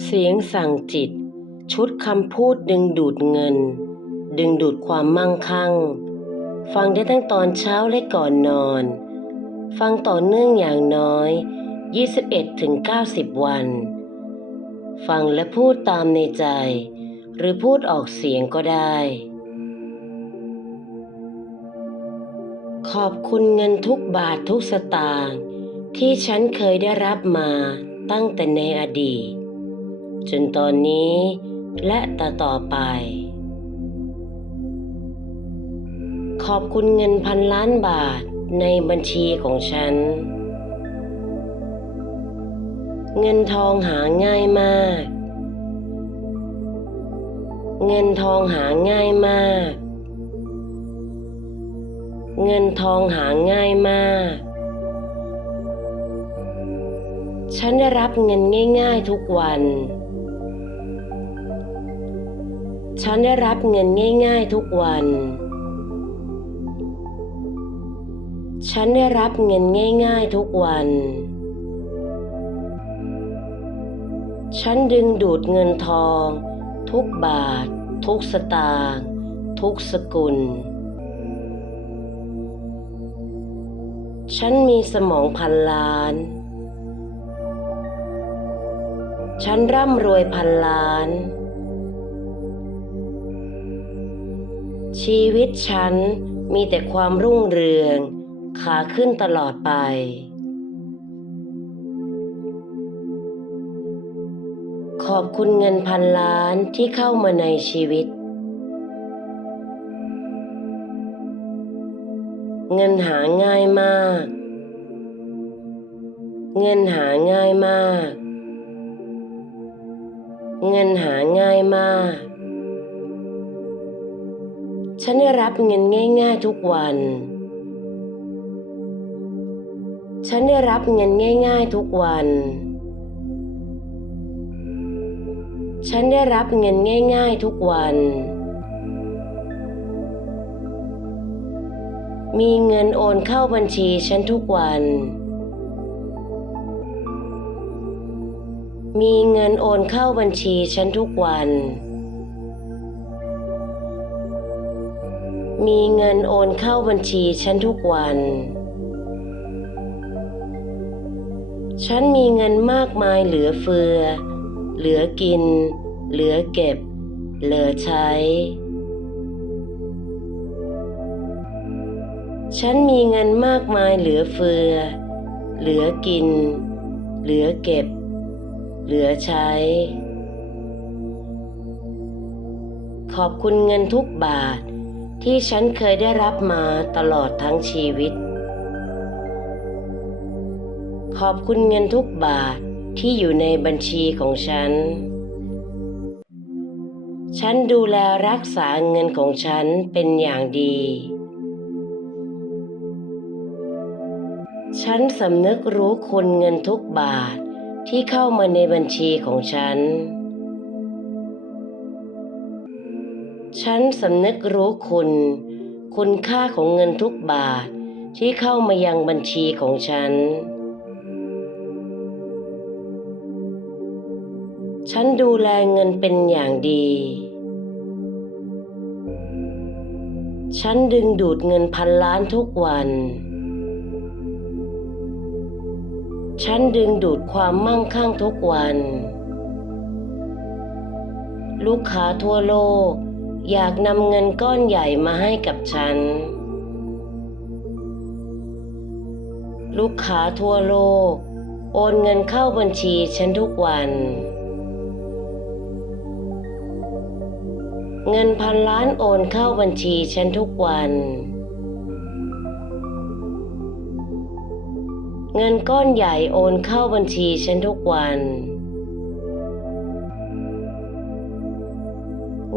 เสียงสั่งจิต ชุดคำพูดดึงดูดเงิน ดึงดูดความมั่งคั่ง ฟังได้ตั้งตอนเช้าและก่อนนอน ฟังต่อเนื่องอย่างน้อย 21-90 วัน ฟังและพูดตามในใจ หรือพูดออกเสียงก็ได้ ขอบคุณเงินทุกบาททุกสตางค์ที่ฉันเคยได้รับมาตั้งแต่ในอดีต จนตอนนี้และต่อต่อไป ขอบคุณเงินพันล้านบาทในบัญชีของฉัน เงินทองหาง่ายมาก เงินทองหาง่ายมาก เงินทองหาง่ายมาก ฉันได้รับเงินง่าย ๆ ทุกวัน ฉันได้รับเงินง่ายๆทุกวัน ฉันได้รับเงินง่ายๆทุกวัน ฉันดึงดูดเงินทอง ทุกบาท ทุกสตางค์ทุกสกุล ฉันมีสมองพันล้าน ฉันร่ำรวยพันล้าน ชีวิตฉันมีแต่ความรุ่งเรือง ขาขึ้นตลอดไป ขอบคุณเงินพันล้านที่เข้ามาในชีวิต เงินหาง่ายมาก เงินหาง่ายมาก เงินหาง่ายมาก ฉันได้รับเงินง่าย ๆ ทุกวัน ฉันได้รับเงินง่าย ๆ ทุกวัน ฉันได้รับเงินง่าย ๆ ทุกวัน มีเงินโอนเข้าบัญชีฉันทุกวัน มีเงินโอนเข้าบัญชีฉันทุกวัน มีเงินโอนเข้าบัญชีฉันทุกวัน ฉันมีเงินมากมายเหลือเฟือ เหลือกิน เหลือเก็บ เหลือใช้ ฉันมีเงินมากมายเหลือเฟือ เหลือกิน เหลือเก็บ เหลือใช้ขอบคุณเงินทุกบาท ที่ฉันเคยได้รับมาตลอดทั้งชีวิต ขอบคุณเงินทุกบาทที่อยู่ในบัญชีของฉัน ฉันดูแลรักษาเงินของฉันเป็นอย่างดี ฉันสำนึกรู้คุณเงินทุกบาทที่เข้ามาในบัญชีของฉัน ฉันสำนึกรู้คุณ คุณค่าของเงินทุกบาทที่เข้ามายังบัญชีของฉัน ฉันดูแลเงินเป็นอย่างดี ฉันดึงดูดเงินพันล้านทุกวัน ฉันดึงดูดความมั่งคั่งทุกวัน ลูกค้าทั่วโลก อยากนำเงินก้อนใหญ่มาให้กับฉัน ลูกค้าทั่วโลก โอนเงินเข้าบัญชีฉันทุกวัน เงินพันล้านโอนเข้าบัญชีฉันทุกวัน เงินก้อนใหญ่โอนเข้าบัญชีฉันทุกวัน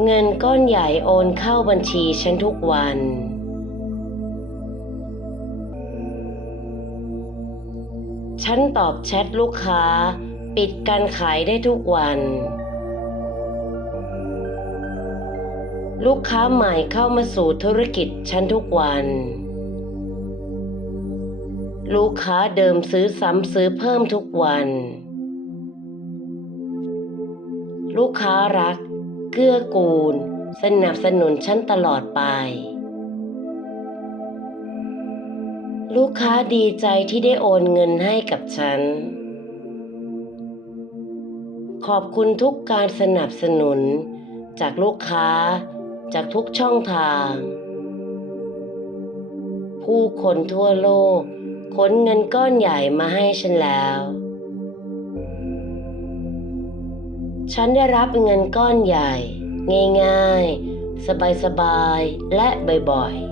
เงินก้อนใหญ่โอนเข้าบัญชีฉันทุกวัน ฉันตอบแชทลูกค้า ปิดการขายได้ทุกวัน ลูกค้าใหม่เข้ามาสู่ธุรกิจฉันทุกวัน ลูกค้าเดิมซื้อซ้ำซื้อเพิ่มทุกวัน ลูกค้ารัก เกื้อกูล สนับสนุนฉันตลอดไป ลูกค้าดีใจที่ได้โอนเงินให้กับฉัน ขอบคุณทุกการสนับสนุน จากลูกค้าจากทุกช่องทาง ผู้คนทั่วโลกขนเงินก้อนใหญ่มาให้ฉันแล้ว ฉันได้รับเงินก้อนใหญ่ ง่ายๆ สบายๆ และบ่อยๆ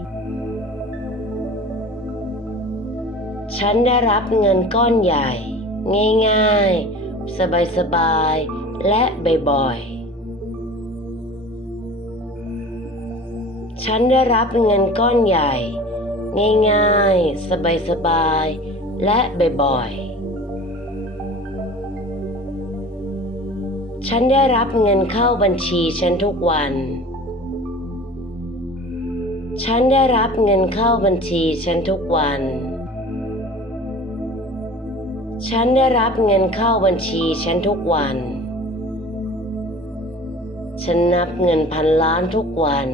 ฉันได้รับเงินก้อนใหญ่ ง่ายๆ สบายๆ และบ่อยๆ ฉันได้รับเงินก้อนใหญ่ ง่ายๆ สบายๆ และบ่อยๆ ฉันได้รับเงินเข้าบัญชีฉันทุกวัน ฉันได้รับเงินเข้าบัญชีฉันทุกวัน ฉันได้รับเงินเข้าบัญชีฉันทุกวัน ฉันนับเงินพันล้านทุกวัน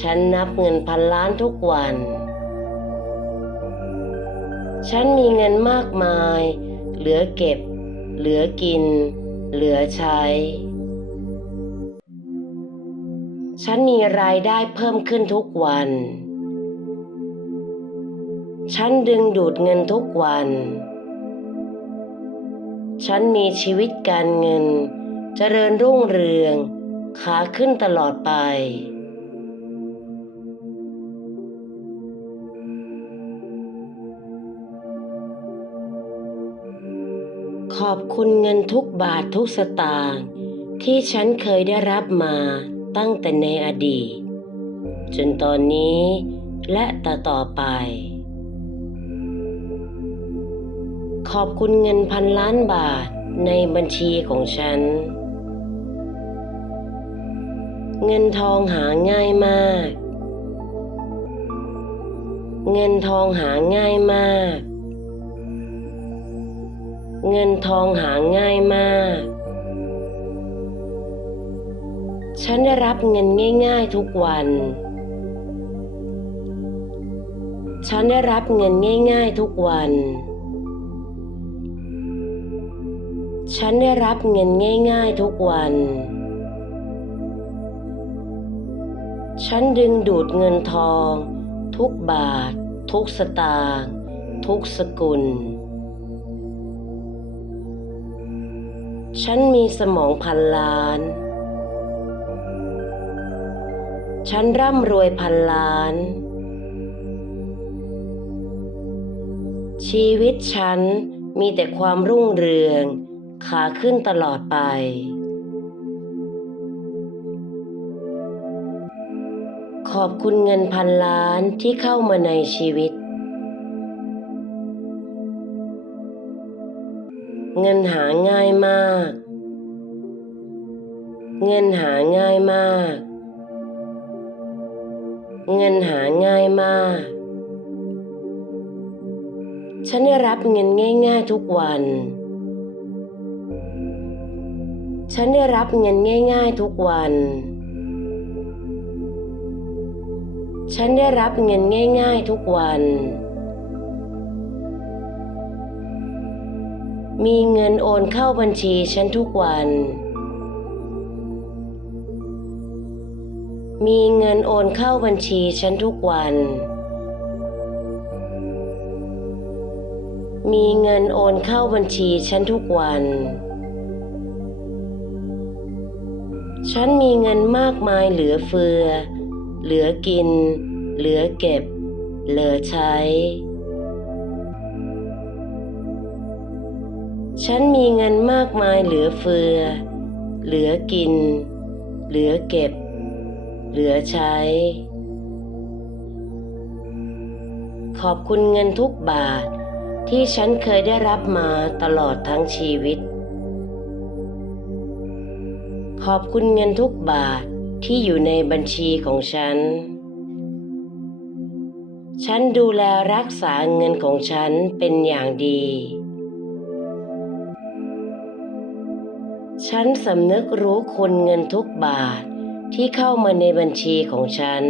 ฉันนับเงินพันล้านทุกวัน ฉันมีเงินมากมาย เหลือเก็บ เหลือกิน เหลือใช้ ฉันมีรายได้เพิ่มขึ้นทุกวัน ฉันดึงดูดเงินทุกวัน ฉันมีชีวิตการเงินเจริญรุ่งเรือง ขาขึ้นตลอดไป อบคุณเงินทุกบาททุกสตางค์ที่ฉันเคยได้รับมาตั้งแต่ในอดีต จนตอนนี้และต่อต่อไป ขอบคุณเงินพันล้านบาทในบัญชีของฉัน เงินทองหาง่ายมาก เงินทองหาง่ายมาก เงินทองหาง่ายมาก ฉันได้รับเงินง่าย ๆ ทุกวัน ฉันได้รับเงินง่าย ๆ ทุกวัน ฉันได้รับเงินง่าย ๆ ทุกวัน ฉันดึงดูดเงินทอง ทุกบาท ทุกสตางค์ทุกสกุล ฉันมีสมองพันล้าน ฉันร่ำรวยพันล้าน ชีวิตฉันมีแต่ความรุ่งเรือง ขาขึ้นตลอดไป ขอบคุณเงินพันล้านที่เข้ามาในชีวิต เงินหา เงินหาง่ายมาก เงินหาง่ายมาก ฉันได้รับเงินง่ายๆทุกวัน ฉันได้รับเงินง่ายๆทุกวัน ฉันได้รับเงินง่ายๆทุกวัน มีเงินโอนเข้าบัญชีฉันทุกวัน มีเงินโอนเข้าบัญชีฉันทุกวัน มีเงินโอนเข้าบัญชีฉันทุกวัน ฉันมีเงินมากมายเหลือเฟือ เหลือกิน เหลือเก็บ เหลือใช้ ฉันมีเงินมากมายเหลือเฟือ เหลือกิน เหลือเก็บ เหลือใช้ ขอบคุณเงินทุกบาทที่ฉันเคยได้รับมาตลอดทั้งชีวิต ขอบคุณเงินทุกบาทที่อยู่ในบัญชีของฉัน ฉันดูแลรักษาเงินของฉันเป็นอย่างดี ฉันสำนึกรู้คุณเงินทุกบาท ที่เข้ามาในบัญชีของฉัน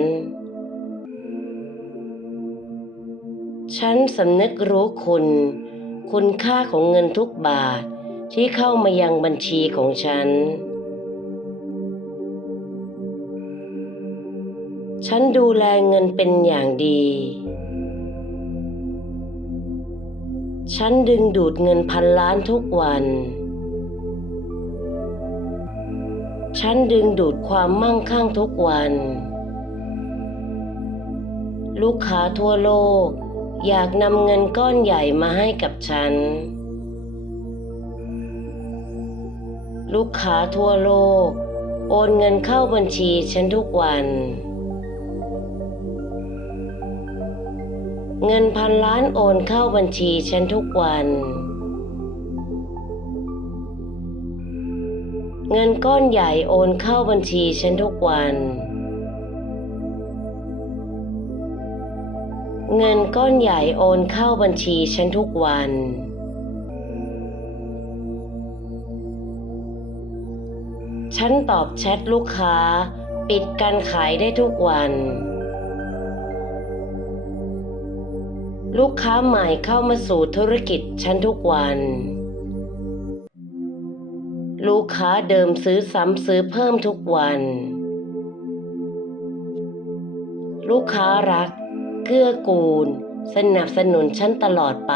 ฉันสำนึกรู้คุณ คุณค่าของเงินทุกบาทที่เข้ามายังบัญชีของฉัน ฉันดูแลเงินเป็นอย่างดี ฉันดึงดูดเงินพันล้านทุกวัน ฉันดึงดูดความมั่งคั่งทุกวัน ลูกค้าทั่วโลก อยากนำเงินก้อนใหญ่มาให้กับฉัน ลูกค้าทั่วโลก โอนเงินเข้าบัญชีฉันทุกวัน เงินพันล้านโอนเข้าบัญชีฉันทุกวัน เงินก้อนใหญ่โอนเข้าบัญชีฉันทุกวัน เงินก้อนใหญ่โอนเข้าบัญชีฉันทุกวัน ฉันตอบแชทลูกค้า ปิดการขายได้ทุกวัน ลูกค้าใหม่เข้ามาสู่ธุรกิจฉันทุกวัน ลูกค้าเดิมซื้อซ้ำซื้อเพิ่มทุกวัน ลูกค้ารัก เกื้อกูล สนับสนุนฉันตลอดไป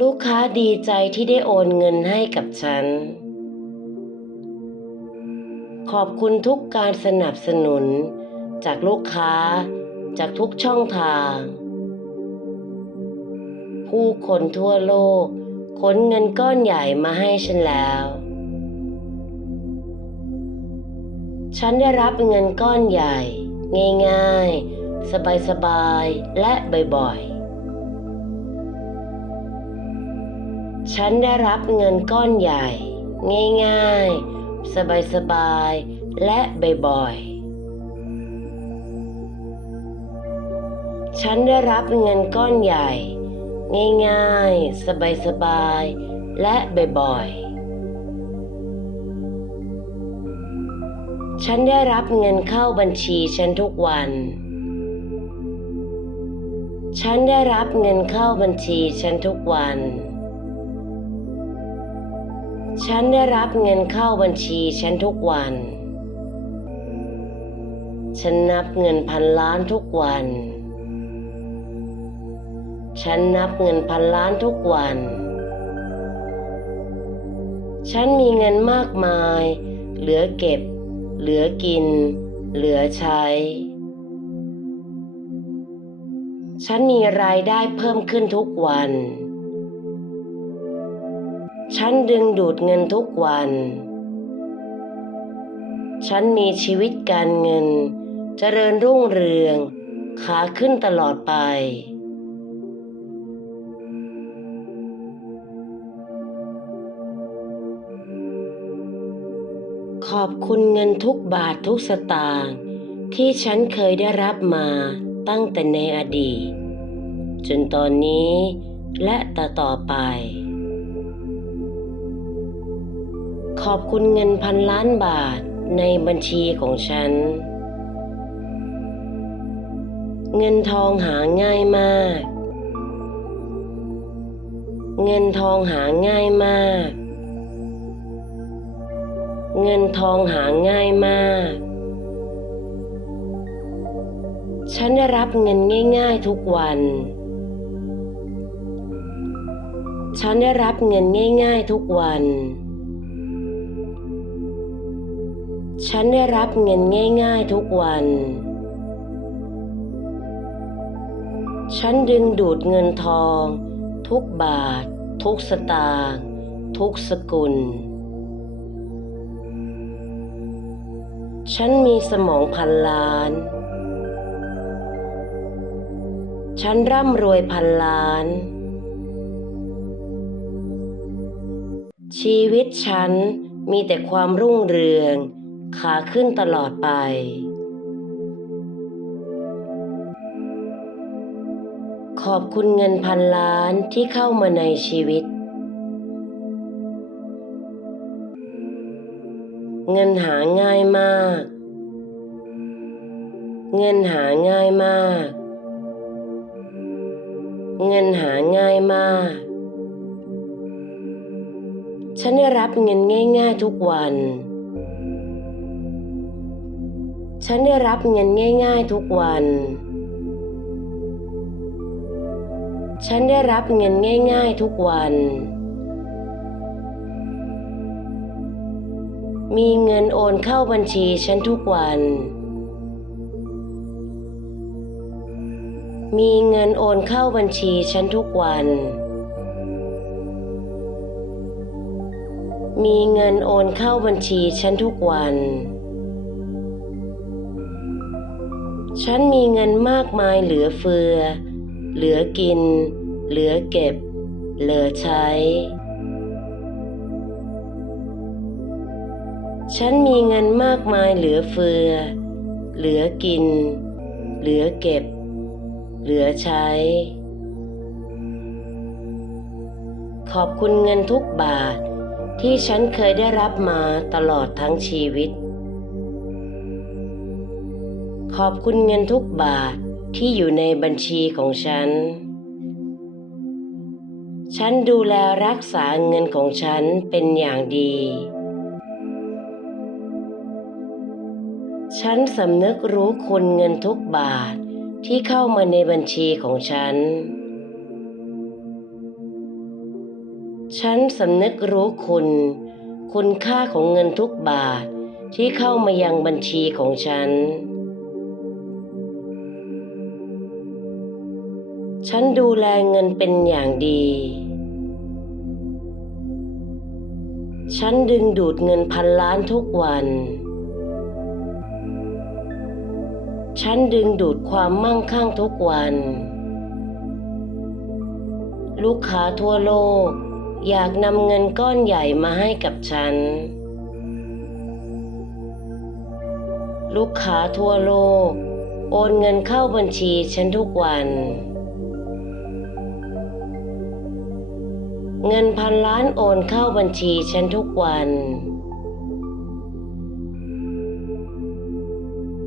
ลูกค้าดีใจที่ได้โอนเงินให้กับฉัน ขอบคุณทุกการสนับสนุน จากลูกค้า จากทุกช่องทาง ผู้คนทั่วโลก ขนเงินก้อนใหญ่มาให้ฉันแล้ว ฉันได้รับเงินก้อนใหญ่ ง่ายๆ สบายๆ และบ่อยๆ ฉันได้รับเงินก้อนใหญ่ ง่ายๆ สบายๆ และบ่อยๆฉันได้รับเงินก้อนใหญ่ ง่ายๆ สบายๆ และบ่อยๆ ฉันได้รับเงินเข้าบัญชีฉันทุกวัน ฉันได้รับเงินเข้าบัญชีฉันทุกวัน ฉันได้รับเงินเข้าบัญชีฉันทุกวัน ฉันนับเงินพันล้านทุกวัน ฉันนับเงินพันล้านทุกวัน ฉันมีเงินมากมาย เหลือเก็บ เหลือกิน เหลือใช้ ฉันมีรายได้เพิ่มขึ้นทุกวัน ฉันดึงดูดเงินทุกวัน ฉันมีชีวิตการเงินเจริญรุ่งเรือง ขาขึ้นตลอดไป ขอบคุณเงินทุกบาททุกสตางค์ที่ฉันเคยได้รับมาตั้งแต่ในอดีต จนตอนนี้และต่อต่อไป ขอบคุณเงินพันล้านบาทในบัญชีของฉัน เงินทองหาง่ายมาก เงินทองหาง่ายมาก เงินทองหาง่ายมาก ฉันได้รับเงินง่าย ๆทุกวัน ฉันได้รับเงินง่าย ๆ ทุกวัน ฉันได้รับเงินง่าย ๆ ทุกวัน ฉันดึงดูดเงินทอง ทุกบาท ทุกสตางค์ทุกสกุล ฉันมีสมองพันล้าน ฉันร่ำรวยพันล้าน ชีวิตฉันมีแต่ความรุ่งเรือง ขาขึ้นตลอดไป ขอบคุณเงินพันล้านที่เข้ามาในชีวิต เงินหาง่ายมาก เงินหาง่ายมาก เงินหาง่ายมาก ฉันได้รับเงินง่ายๆทุกวัน ฉันได้รับเงินง่ายๆทุกวัน ฉันได้รับเงินง่ายๆทุกวัน มีเงินโอนเข้าบัญชีฉันทุกวัน มีเงินโอนเข้าบัญชีฉันทุกวัน มีเงินโอนเข้าบัญชีฉันทุกวัน ฉันมีเงินมากมายเหลือเฟือ เหลือกิน เหลือเก็บ เหลือใช้ ฉันมีเงินมากมายเหลือเฟือ เหลือกิน เหลือเก็บ เหลือใช้ ขอบคุณเงินทุกบาทที่ฉันเคยได้รับมาตลอดทั้งชีวิต ขอบคุณเงินทุกบาทที่อยู่ในบัญชีของฉัน ฉันดูแลรักษาเงินของฉันเป็นอย่างดี ฉันสำนึกรู้คุณเงินทุกบาทที่เข้ามาในบัญชีของฉัน ฉันสำนึกรู้คุณ คุณค่าของเงินทุกบาทที่เข้ามายังบัญชีของฉัน ฉันดูแลเงินเป็นอย่างดี ฉันดึงดูดเงินพันล้านทุกวัน ฉันดึงดูดความมั่งคั่งทุกวัน ลูกค้าทั่วโลก อยากนำเงินก้อนใหญ่มาให้กับฉัน ลูกค้าทั่วโลก โอนเงินเข้าบัญชีฉันทุกวัน เงินพันล้านโอนเข้าบัญชีฉันทุกวัน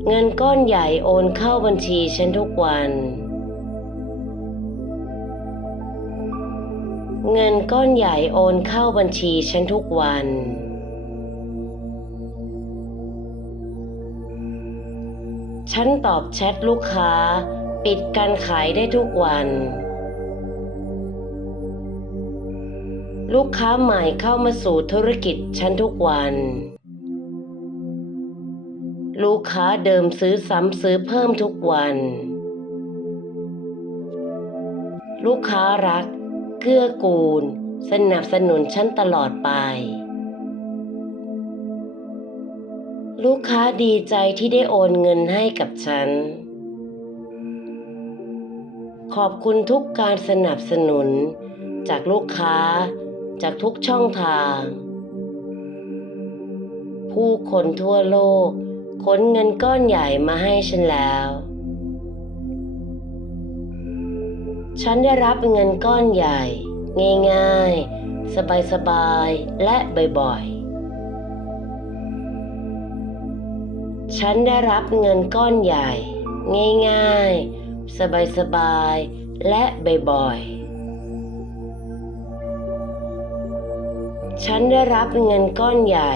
เงินก้อนใหญ่โอนเข้าบัญชีฉันทุกวัน เงินก้อนใหญ่โอนเข้าบัญชีฉันทุกวัน ฉันตอบแชทลูกค้า ปิดการขายได้ทุกวัน ลูกค้าใหม่เข้ามาสู่ธุรกิจฉันทุกวัน ลูกค้าเดิมซื้อซ้ำซื้อเพิ่มทุกวัน ลูกค้ารัก เกื้อกูล สนับสนุนฉันตลอดไป ลูกค้าดีใจที่ได้โอนเงินให้กับฉัน ขอบคุณทุกการสนับสนุน จากลูกค้า จากทุกช่องทาง ผู้คนทั่วโลก ขนเงินก้อนใหญ่มาให้ฉันแล้ว ฉันได้รับเงินก้อนใหญ่ ง่ายๆ สบายๆ และบ่อยๆ ฉันได้รับเงินก้อนใหญ่ ง่ายๆ สบายๆ และบ่อยๆฉันได้รับเงินก้อนใหญ่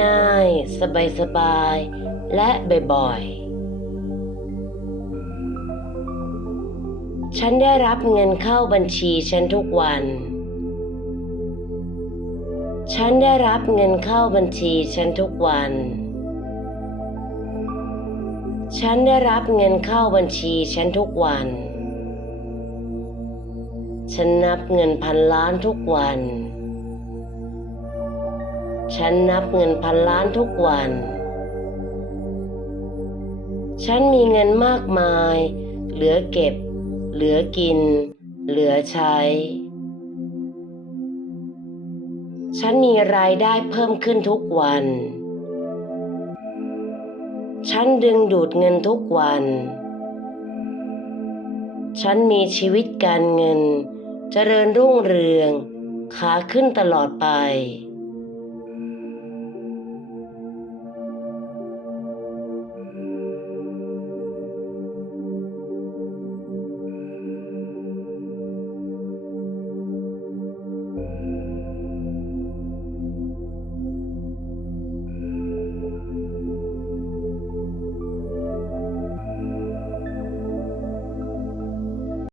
ง่ายๆ สบายๆ และบ่อยๆ ฉันได้รับเงินเข้าบัญชีฉันทุกวัน ฉันได้รับเงินเข้าบัญชีฉันทุกวัน ฉันได้รับเงินเข้าบัญชีฉันทุกวัน ฉันนับเงินพันล้านทุกวัน ฉันนับเงินพันล้านทุกวัน ฉันมีเงินมากมาย เหลือเก็บ เหลือกิน เหลือใช้ ฉันมีรายได้เพิ่มขึ้นทุกวัน ฉันดึงดูดเงินทุกวัน ฉันมีชีวิตการเงินเจริญรุ่งเรือง ขาขึ้นตลอดไป